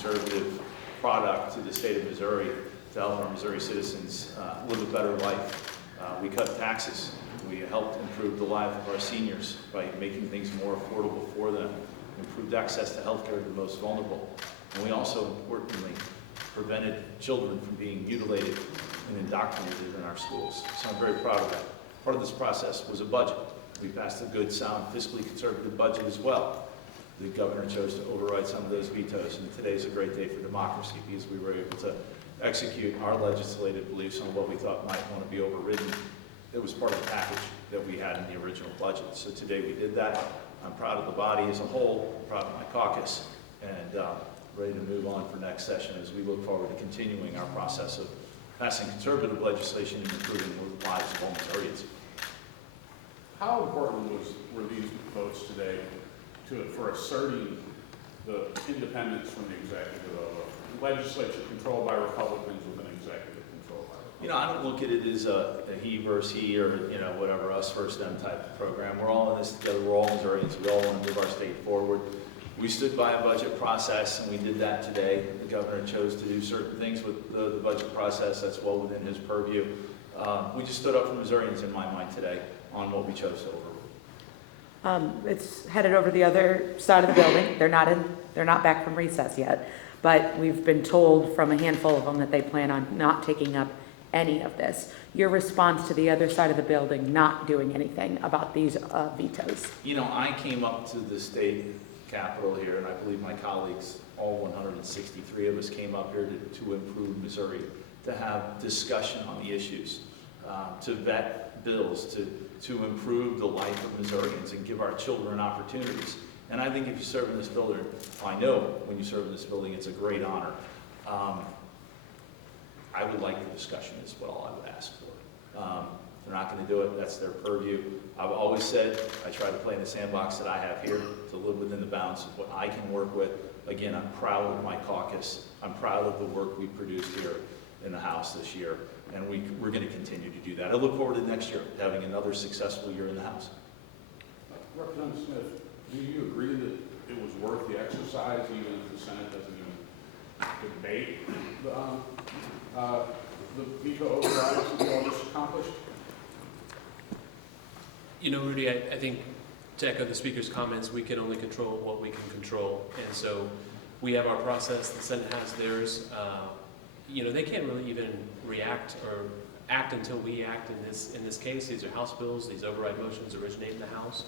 conservative product to the state of Missouri to help our Missouri citizens live a better life. We cut taxes. We helped improve the lives of our seniors by making things more affordable for them, improved access to health care to the most vulnerable. And we also, importantly, prevented children from being mutilated and indoctrinated in our schools. So I'm very proud of that. Part of this process was a budget. We passed a good, sound, fiscally conservative budget as well. The governor chose to override some of those vetoes, and today's a great day for democracy because we were able to execute our legislative beliefs on what we thought might want to be overridden. It was part of the package that we had in the original budget. So today we did that. I'm proud of the body as a whole, proud of my caucus, and ready to move on for next session as we look forward to continuing our process of passing conservative legislation and improving the lives of all Missourians. How important were these votes today for asserting the independence from the executive of a legislature controlled by Republicans with an executive controlled by Republicans? You know, I don't look at it as a he versus he or, whatever, us versus them type of program. We're all in this together. We're all Missourians. We all want to move our state forward. We stood by a budget process, and we did that today. The governor chose to do certain things with the budget process. That's well within his purview. We just stood up for Missourians, in my mind, today on what we chose to overrule. It's headed over the other side of the building. They're not back from recess yet, but we've been told from a handful of them that they plan on not taking up any of this. Your response to the other side of the building not doing anything about these vetoes? You know, I came up to the state capitol here, and I believe my colleagues, all 163 of us, came up here to improve Missouri, to have discussion on the issues, to vet bills, to improve the life of Missourians and give our children opportunities. And I think if you serve in this building, I know when you serve in this building, it's a great honor. I would like the discussion as well, I would ask for. If they're not going to do it, that's their purview. I've always said I try to play in the sandbox that I have here to live within the bounds of what I can work with. Again, I'm proud of my caucus. I'm proud of the work we produced here in the House this year, and we're going to continue to do that. I look forward to next year, having another successful year in the House. Representative Smith, do you agree that it was worth the exercise, even if the Senate doesn't even debate the veto overrides that you all just accomplished? You know, Rudy, I think to echo the speaker's comments, we can only control what we can control. And so we have our process, the Senate has theirs. They can't really even react or act until we act in this case. These are House bills, these override motions originate in the House.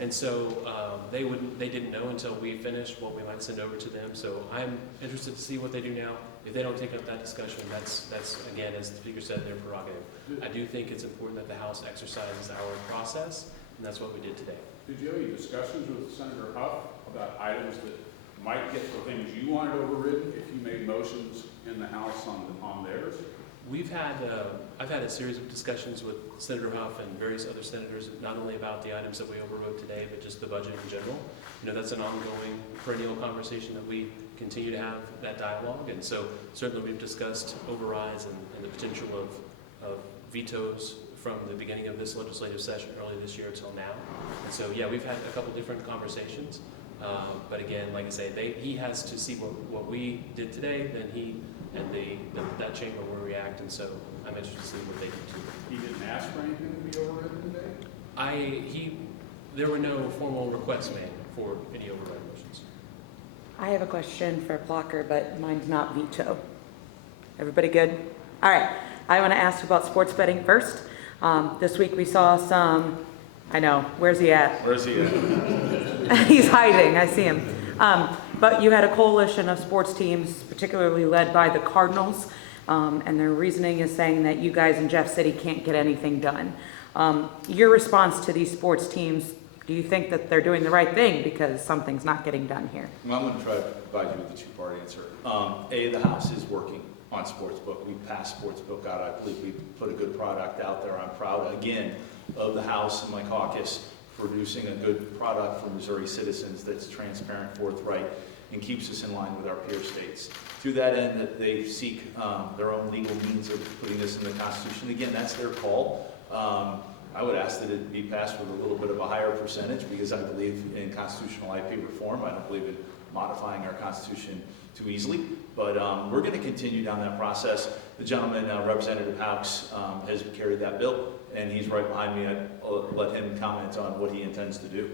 And so they didn't know until we finished what we might send over to them. So I'm interested to see what they do now. If they don't take up that discussion, that's again, as the speaker said, their prerogative. I do think it's important that the House exercises our process, and that's what we did today. Did you have any discussions with Senator Huff about items that might get the things you wanted overridden if you made motions in the House on theirs? I've had a series of discussions with Senator Huff and various other senators, not only about the items that we overrode today, but just the budget in general. That's an ongoing perennial conversation that we continue to have that dialogue. And so certainly we've discussed overrides and the potential of vetoes from the beginning of this legislative session early this year until now. And so, yeah, we've had a couple different conversations. But again, like I say, he has to see what we did today, then he and that chamber will react, and so I'm interested to see what they do too. He didn't ask for anything to be overridden today? There were no formal requests made for any override motions. I have a question for Plocher, but mine's not veto. Everybody good? All right. I want to ask about sports betting first. This week we saw some, I know, where's he at? Where's he at? He's hiding, I see him. But you had a coalition of sports teams, particularly led by the Cardinals, and their reasoning is saying that you guys in Jeff City can't get anything done. Your response to these sports teams, do you think that they're doing the right thing because something's not getting done here? Well, I'm going to try to provide you with a two-part answer. The House is working on Sportsbook. We passed Sportsbook out. I believe we put a good product out there. I'm proud, again, of the House and my caucus producing a good product for Missouri citizens that's transparent, forthright, and keeps us in line with our peer states. To that end, that they seek their own legal means of putting this in the Constitution. Again, that's their call. I would ask that it be passed with a little bit of a higher percentage because I believe in constitutional IP reform. I don't believe in modifying our Constitution too easily. But we're going to continue down that process. The gentleman, Representative House, has carried that bill, and he's right behind me. I'll let him comment on what he intends to do.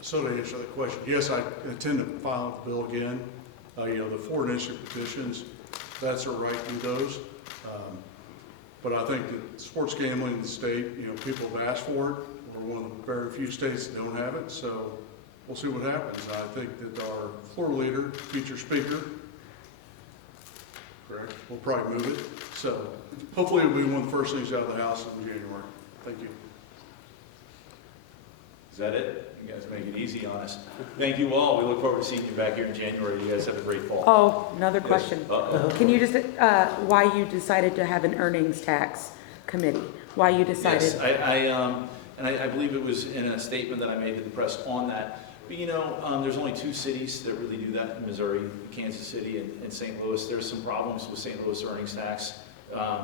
So to answer that question, yes, I intend to file the bill again. The 4 initiative petitions, that's a right in those. But I think that sports gambling in the state, people have asked for it. We're one of the very few states that don't have it, so we'll see what happens. I think that our floor leader, future speaker, correct, will probably move it. So hopefully it'll be one of the first things out of the House in January. Thank you. Is that it? You guys make it easy on us. Thank you all. We look forward to seeing you back here in January. You guys have a great fall. Oh, another Yes. question. Uh-oh. Can you just, why you decided to have an earnings tax committee? Why you decided? Yes, I believe it was in a statement that I made to the press on that. But there's only 2 cities that really do that in Missouri, Kansas City and St. Louis. There's some problems with St. Louis earnings tax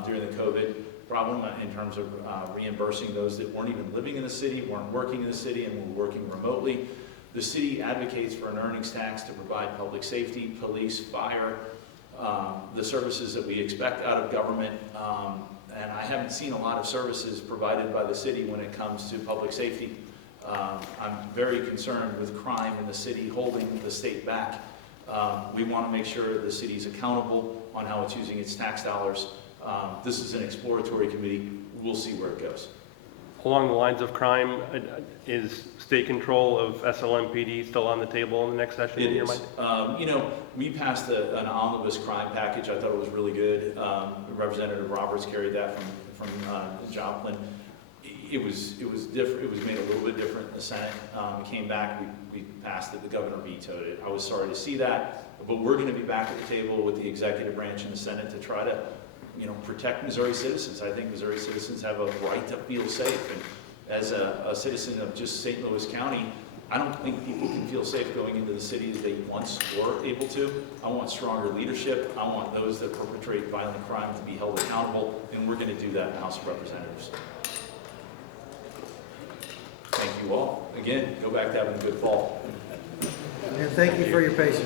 during the COVID problem in terms of reimbursing those that weren't even living in the city, weren't working in the city, and were working remotely. The city advocates for an earnings tax to provide public safety, police, fire, the services that we expect out of government. And I haven't seen a lot of services provided by the city when it comes to public safety. I'm very concerned with crime in the city holding the state back. We want to make sure the city's accountable on how it's using its tax dollars. This is an exploratory committee. We'll see where it goes. Along the lines of crime, is state control of SLMPD still on the table in the next session? It in your is. mind? We passed an omnibus crime package. I thought it was really good. Representative Roberts carried that from Joplin. It was different. It was made a little bit different in the Senate. It came back. We passed it. The governor vetoed it. I was sorry to see that, but we're going to be back at the table with the executive branch and the Senate to try to protect Missouri citizens. I think Missouri citizens have a right to feel safe. And as a citizen of just St. Louis County, I don't think people can feel safe going into the city as they once were able to. I want stronger leadership. I want those that perpetrate violent crime to be held accountable, and we're going to do that in the House of Representatives. Thank you all. Again, go back to having a good fall. And thank you for your patience.